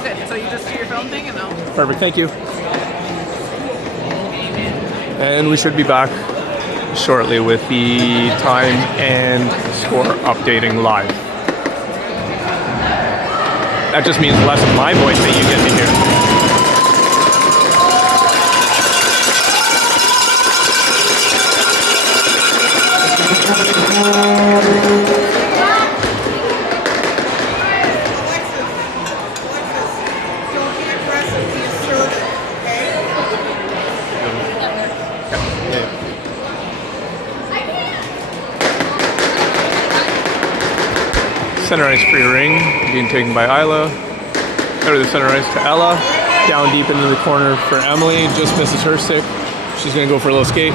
all good. So you just do your film thing and I'll... Perfect, thank you. And we should be back shortly with the time and score updating live. That just means less of my voice that you get to hear. Center ice free ring being taken by Isla. Out of the center ice to Ella. Down deep into the corner for Emily. Just misses her stick. She's going to go for a little skate.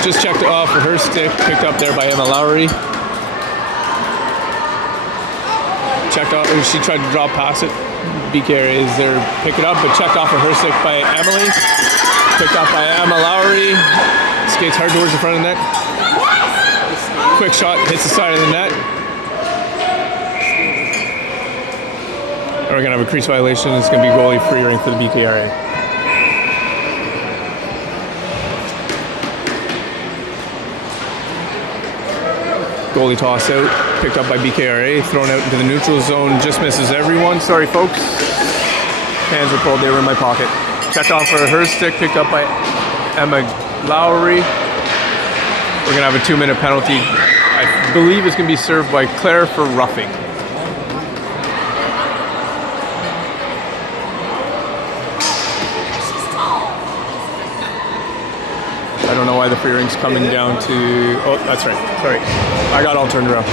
Just checked off for her stick. Picked up there by Emma Lowry. Checked off. She tried to drop past it. BKRA is there. Pick it up, but checked off for her stick by Emily. Picked up by Emma Lowry. Skates hard towards the front of the net. Quick shot. Hits the side of the net. We're going to have a crease violation. It's going to be goalie free ring for the BKRA. Goalie toss out, picked up by BKRA, thrown out into the neutral zone, just misses everyone. Sorry, folks. Hands were pulled, they were in my pocket. Checked off for her stick, picked up by Emma Lowry. We're going to have a 2-minute penalty. I believe it's going to be served by Claire for roughing. I don't know why the free ring's coming down to... Oh, that's right. Sorry. I got all turned around.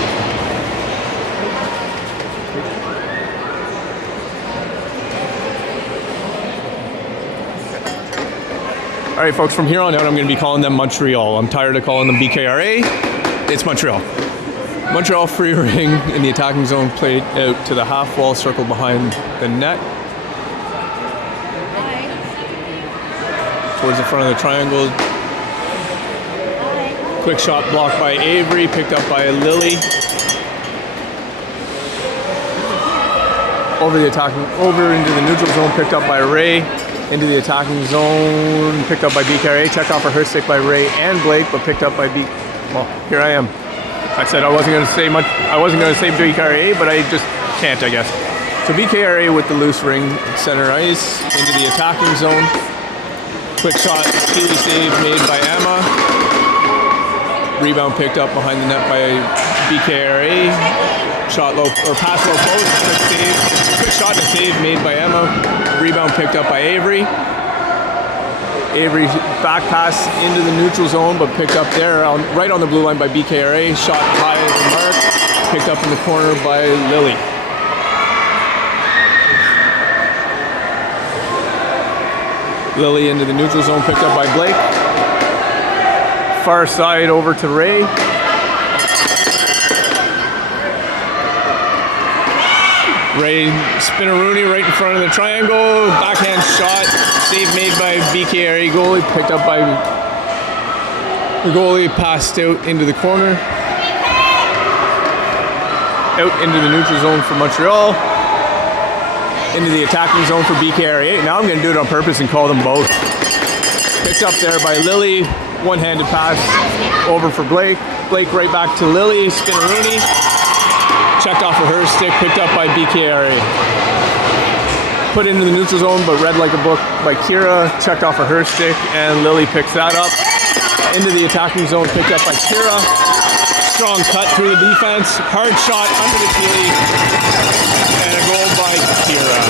All right, folks, from here on out, I'm going to be calling them Montreal. I'm tired of calling them BKRA. It's Montreal. Montreal free ring in the attacking zone, played out to the half wall, circle behind the net. Towards the front of the triangle. Quick shot blocked by Avery, picked up by Lily. Over into the neutral zone, picked up by Ray. Into the attacking zone, picked up by BKRA. Checked off a her stick by Ray and Blake, but picked up by Well, here I am. I said I wasn't going to say much. I wasn't going to say BKRA, but I just can't, I guess. So BKRA with the loose ring, center ice into the attacking zone. Quick shot, Keely save made by Emma. Rebound picked up behind the net by BKRA. Shot low, or pass low post, quick save. Quick shot and save made by Emma. Rebound picked up by Avery. Avery back pass into the neutral zone, but picked up there right on the blue line by BKRA. Shot high as the mark. Picked up in the corner by Lily. Lily into the neutral zone, picked up by Blake. Far side over to Ray. Ray Spinaroonie right in front of the triangle. Backhand shot. Save made by BKRA goalie. Picked up by the goalie. Passed out into the corner. Out into the neutral zone for Montreal. Into the attacking zone for BKRA. Now I'm going to do it on purpose and call them both. Picked up there by Lily. One-handed pass over for Blake. Blake right back to Lily. Spinaroonie. Checked off for her stick. Picked up by BKRA. Put into the neutral zone, but read like a book by Kira. Checked off for her stick, and Lily picks that up. Into the attacking zone. Picked up by Kira. Strong cut through the defense. Hard shot under the Keely. And a goal by Kira.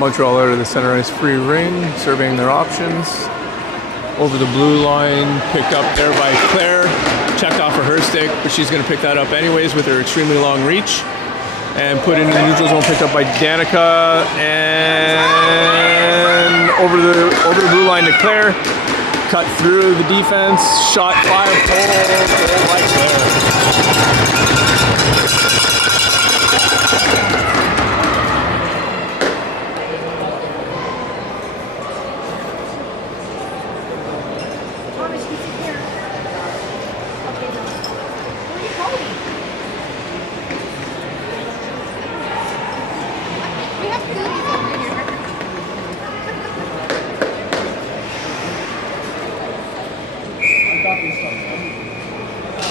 Montreal out of the center ice free ring, surveying their options. Over the blue line, picked up there by Claire. Checked off for her stick, but she's going to pick that up anyways with her extremely long reach. And put into the neutral zone, picked up by Danica. And over the blue line to Claire. cut through the defense, shot 5-hole, goal by Claire.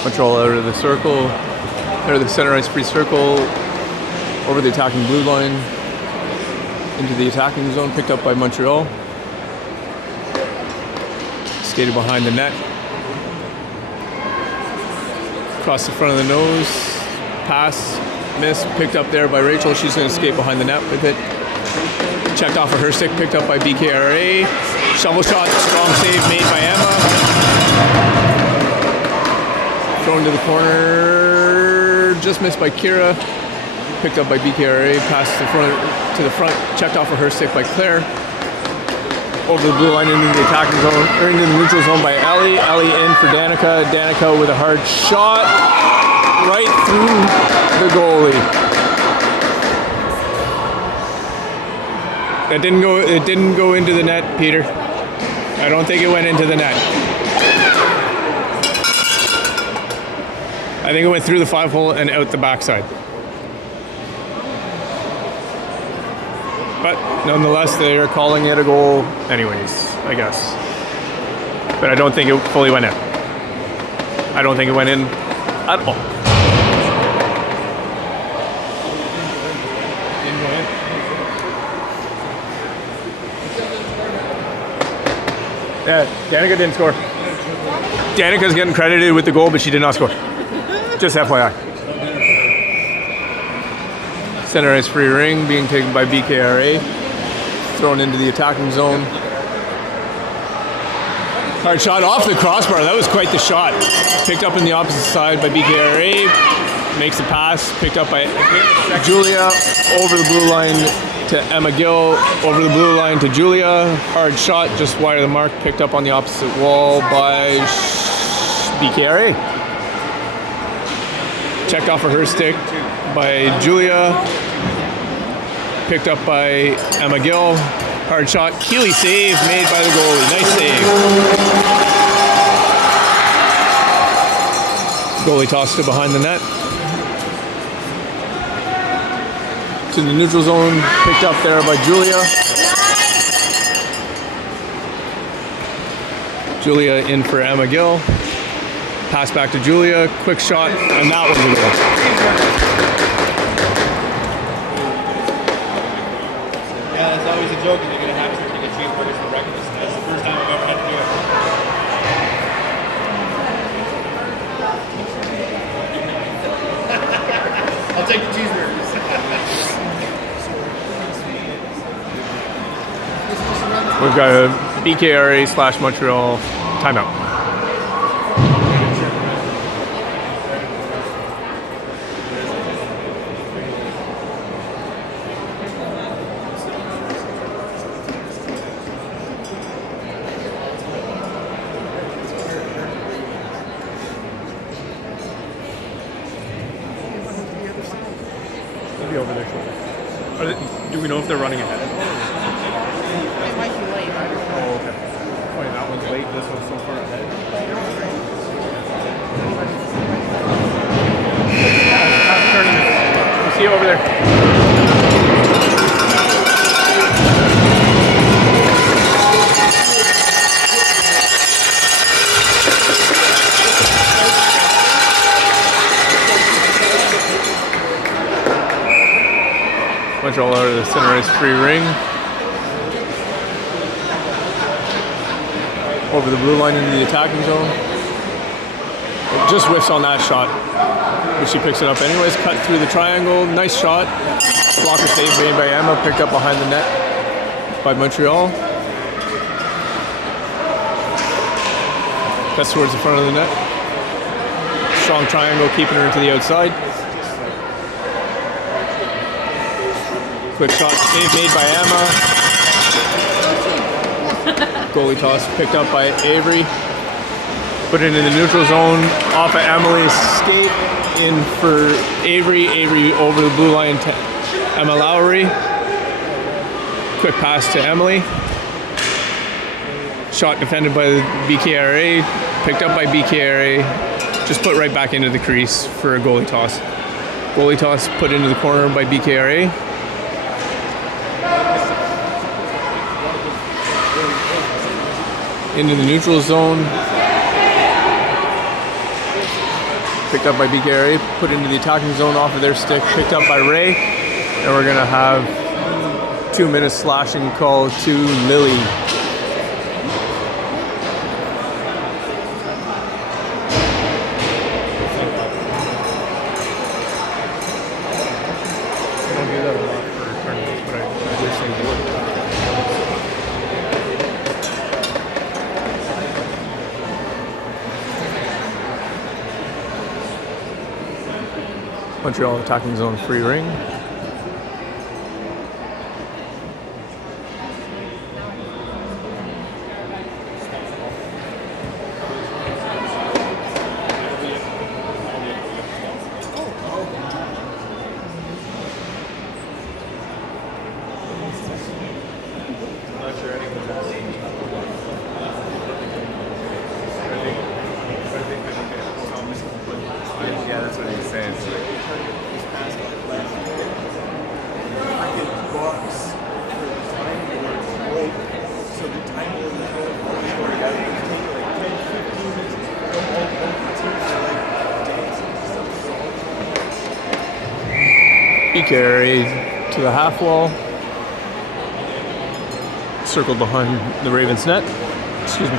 Montreal out of the circle, out of the center ice free circle, over the attacking blue line, into the attacking zone, picked up by Montreal. Skated behind the net. Across the front of the nose, pass, miss, picked up there by Rachel. She's going to skate behind the net with it. Checked off of her stick, picked up by BKRA. Shovel shot, strong save made by Emma. Thrown to the corner, just missed by Kira. Picked up by BKRA, passed to the front, checked off of her stick by Claire. Over the blue line into the attacking zone, or into the neutral zone by Ellie. Ellie in for Danica. Danica with a hard shot right through the goalie. It didn't go into the net, Peter. I don't think it went into the net. I think it went through the 5-hole and out the backside. But nonetheless, they are calling it a goal anyways, I guess. But I don't think it fully went in. I don't think it went in at all. Yeah, Danica didn't score. Danica's getting credited with the goal, but she did not score. Just FYI. Center ice free ring being taken by BKRA. Thrown into the attacking zone. Hard shot off the crossbar. That was quite the shot. Picked up in the opposite side by BKRA. Makes the pass. Picked up by Julia. Over the blue line to Emma Gill. Over the blue line to Julia. Hard shot just wide of the mark. Picked up on the opposite wall by BKRA. Checked off of her stick by Julia. Picked up by Emma Gill. Hard shot. Keely save made by the goalie. Nice save. Goalie tossed it behind the net. To the neutral zone. Picked up there by Julia. Julia in for Emma Gill. Pass back to Julia, quick shot, and that was a goal. Yeah, that's always a joke, and you're going to have to get cheeseburgers for breakfast. That's the first time I've ever had to do it. I'll take the cheeseburgers. We've got a BKRA/Montreal timeout. Over there. Do we know if they're running ahead? It might be late. Oh, okay. Oh, yeah, that one's late. This one's so far ahead. We'll see you over there. Montreal out of the center ice free ring. Over the blue line into the attacking zone. It just whiffs on that shot. But she picks it up anyways. Cut through the triangle. Nice shot. Blocker save made by Emma. Picked up behind the net by Montreal. Cuts towards the front of the net. Strong triangle keeping her to the outside. Quick shot, save made by Emma. Goalie toss picked up by Avery. Put into the neutral zone off of Emily's skate. In for Avery. Avery over the blue line to Emma Lowry. Quick pass to Emily. Shot defended by the BKRA. Picked up by BKRA. Just put right back into the crease for a goalie toss. Goalie toss put into the corner by BKRA. Into the neutral zone. Picked up by BKRA. Put into the attacking zone off of their stick. Picked up by Ray. And we're going to have 2 minutes slashing call to Lily. Montreal attacking zone free ring. Yeah, that's what he's saying. BKRA to the half wall. Circled behind the Ravens net. Excuse me.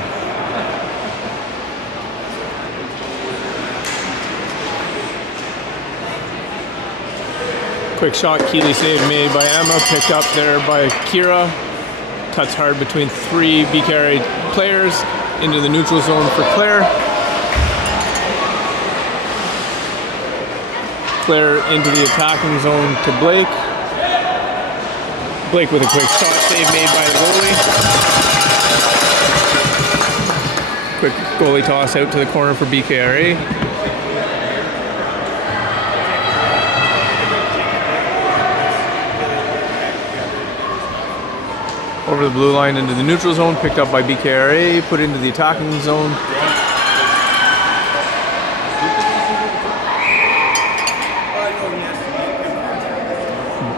Quick shot, Keeley save made by Emma, picked up there by Kira. Cuts hard between 3 BKRA players into the neutral zone for Claire. Claire into the attacking zone to Blake. Blake with a quick shot save made by the goalie. Quick goalie toss out to the corner for BKRA. Over the blue line into the neutral zone, picked up by BKRA, put into the attacking zone.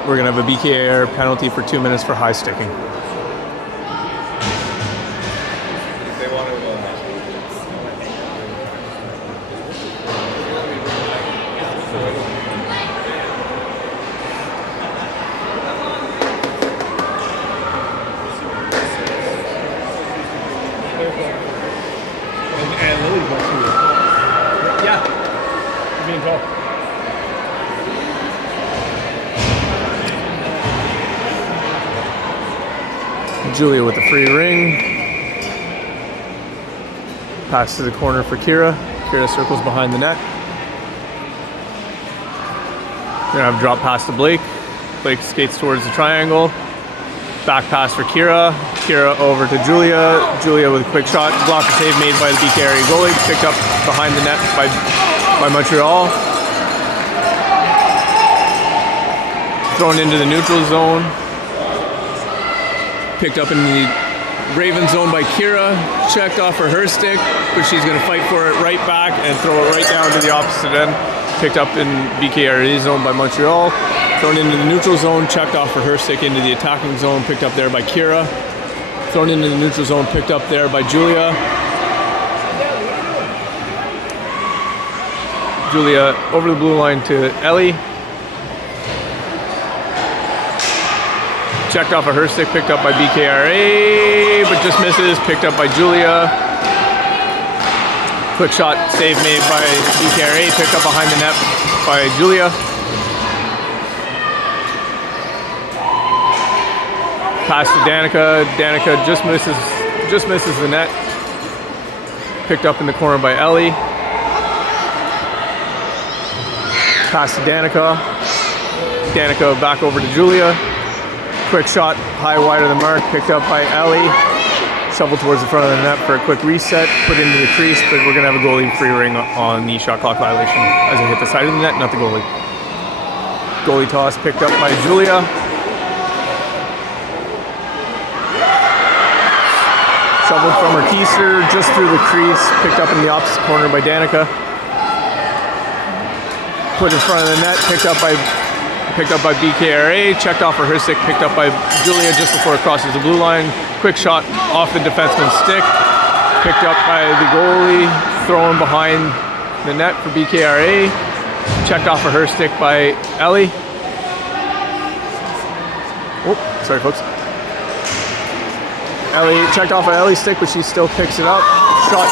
We're going to have a BKRA penalty for 2 minutes for high sticking. And Lily's going through it. Yeah. You're being told. Julia with the free ring. Pass to the corner for Kira. Kira circles behind the net. We're gonna have a drop pass to Blake. Blake skates towards the triangle. Back pass for Kira. Kira over to Julia. Julia with a quick shot. Block save made by the BKRA goalie. Picked up behind the net by Montreal. Thrown into the neutral zone. Picked up in the Raven zone by Kira. Checked off for her stick, but she's going to fight for it right back and throw it right down to the opposite end. Picked up in BKRA zone by Montreal. Thrown into the neutral zone, checked off for her stick into the attacking zone, picked up there by Kira. Thrown into the neutral zone, picked up there by Julia. Julia over the blue line to Ellie. Checked off of her stick, picked up by BKRA, but just misses, picked up by Julia. Quick shot, save made by BKRA, picked up behind the net by Julia. Pass to Danica. Danica just misses the net. Picked up in the corner by Ellie. Pass to Danica. Danica back over to Julia. Quick shot, high wide of the mark, picked up by Ellie. Shovel towards the front of the net for a quick reset, put into the crease, but we're gonna have a goalie free ring on the shot clock violation as I hit the side of the net, not the goalie. Goalie toss picked up by Julia. Shoveled from her keister just through the crease, picked up in the opposite corner by Danica. Put in front of the net, picked up by BKRA, checked off her stick, picked up by Julia just before it crosses the blue line. Quick shot off the defenseman's stick, picked up by the goalie, thrown behind the net for BKRA. Checked off her stick by Ellie. Oh, sorry folks. Ellie checked off Ellie's stick, but she still picks it up. Shot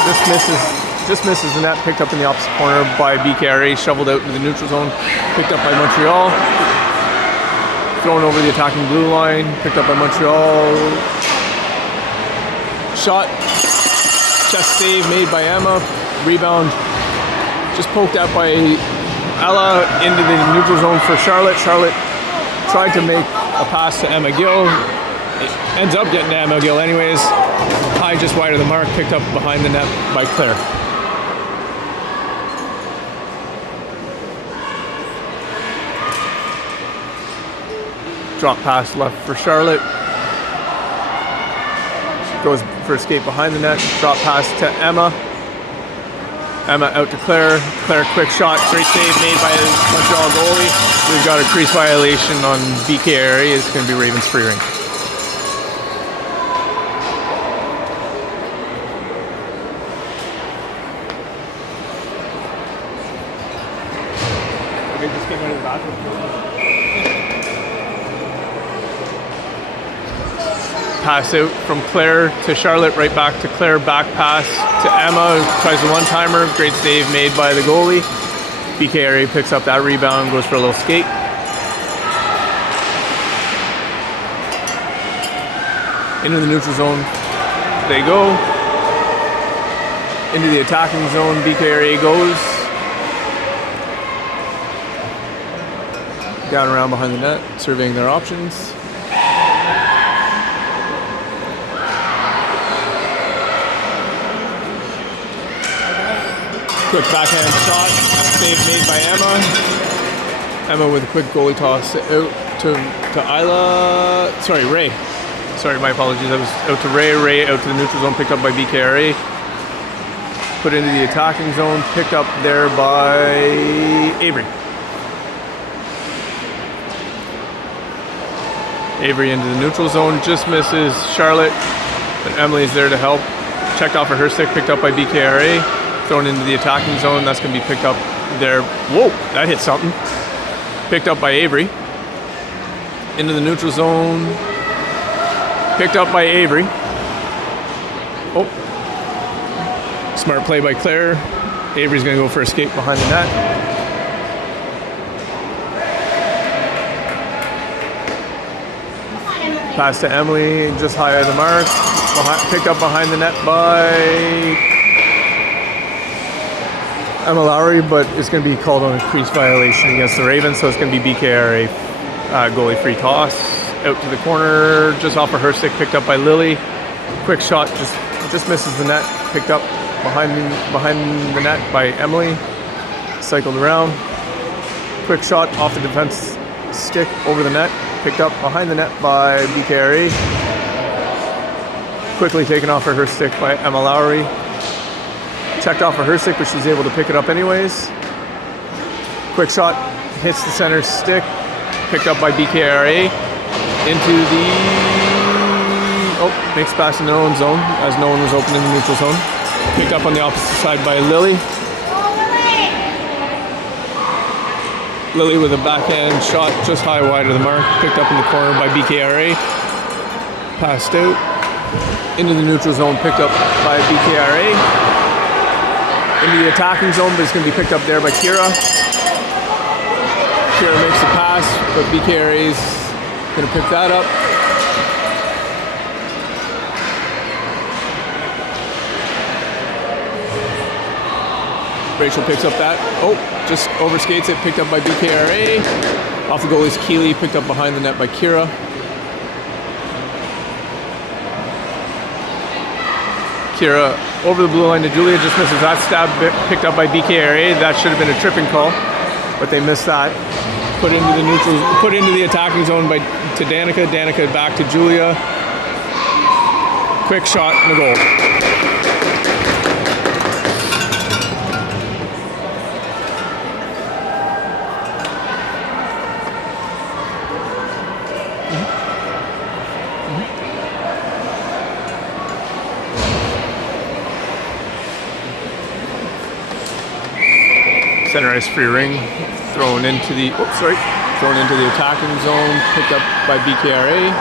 just misses the net, picked up in the opposite corner by BKRA, shoveled out into the neutral zone, picked up by Montreal. Thrown over the attacking blue line, picked up by Montreal. Shot, chest save made by Emma. Rebound just poked out by Ella into the neutral zone for Charlotte. Charlotte tried to make a pass to Emma Gill. It ends up getting to Emma Gill anyways. High just wide of the mark, picked up behind the net by Claire. Drop pass left for Charlotte. Goes for a skate behind the net. Drop pass to Emma. Emma out to Claire. Claire quick shot. Great save made by the Montreal goalie. We've got a crease violation on BKRA. It's going to be Ravens free ring. Okay, just came out of the bathroom. Pass out from Claire to Charlotte, right back to Claire, back pass to Emma, who tries the one-timer, great save made by the goalie. BKRA picks up that rebound, goes for a little skate. Into the neutral zone they go. Into the attacking zone, BKRA goes. Down around behind the net, surveying their options. Quick backhand shot, save made by Emma. Emma with a quick goalie toss out to Isla. Sorry, Ray. Sorry, my apologies. That was out to Ray. Ray out to the neutral zone, picked up by BKRA. Put into the attacking zone, picked up there by Avery. Avery into the neutral zone, just misses Charlotte, but Emily's there to help. Checked off her stick, picked up by BKRA. Thrown into the attacking zone, that's going to be picked up there. Whoa, that hit something. Picked up by Avery. Into the neutral zone. Picked up by Avery. Oh. Smart play by Claire. Avery's going to go for a skate behind the net. Pass to Emily, just high of the mark. Picked up behind the net by Emma Lowry, but it's going to be called on a crease violation against the Ravens, so it's going to be BKRA goalie free toss. Out to the corner, just off of her stick, picked up by Lily. Quick shot, just misses the net, picked up behind the net by Emily. Cycled around. Quick shot off the defense stick over the net, picked up behind the net by BKRA. Quickly taken off of her stick by Emma Lowry. Checked off of her stick, but she's able to pick it up anyways. Quick shot, hits the center stick, picked up by BKRA. Into the, makes pass in their own zone, as no one was open in the neutral zone. Picked up on the opposite side by Lily. Lily with a backhand shot, just high wide of the mark, picked up in the corner by BKRA. Passed out. Into the neutral zone, picked up by BKRA. Into the attacking zone, but it's going to be picked up there by Kira. Kira makes the pass, but BKRA is going to pick that up. Rachel picks up that. Oh, just overskates it, picked up by BKRA. Off the goalie's Keeley, picked up behind the net by Kira. Kira over the blue line to Julia, just misses that stab, picked up by BKRA. That should have been a tripping call, but they missed that. Put into the neutral, put into the attacking zone to Danica. Danica back to Julia. Quick shot and a goal. Center ice free ring, thrown into the attacking zone, picked up by BKRA.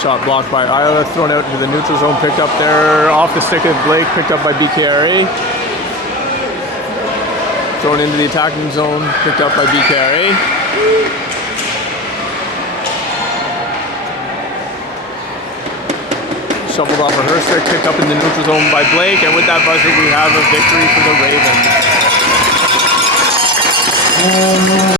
Shot blocked by Isla, thrown out into the neutral zone, picked up there off the stick of Blake, picked up by BKRA. Thrown into the attacking zone, picked up by BKRA. Shoveled off of her stick, picked up in the neutral zone by Blake, and with that buzzer we have a victory for the Ravens.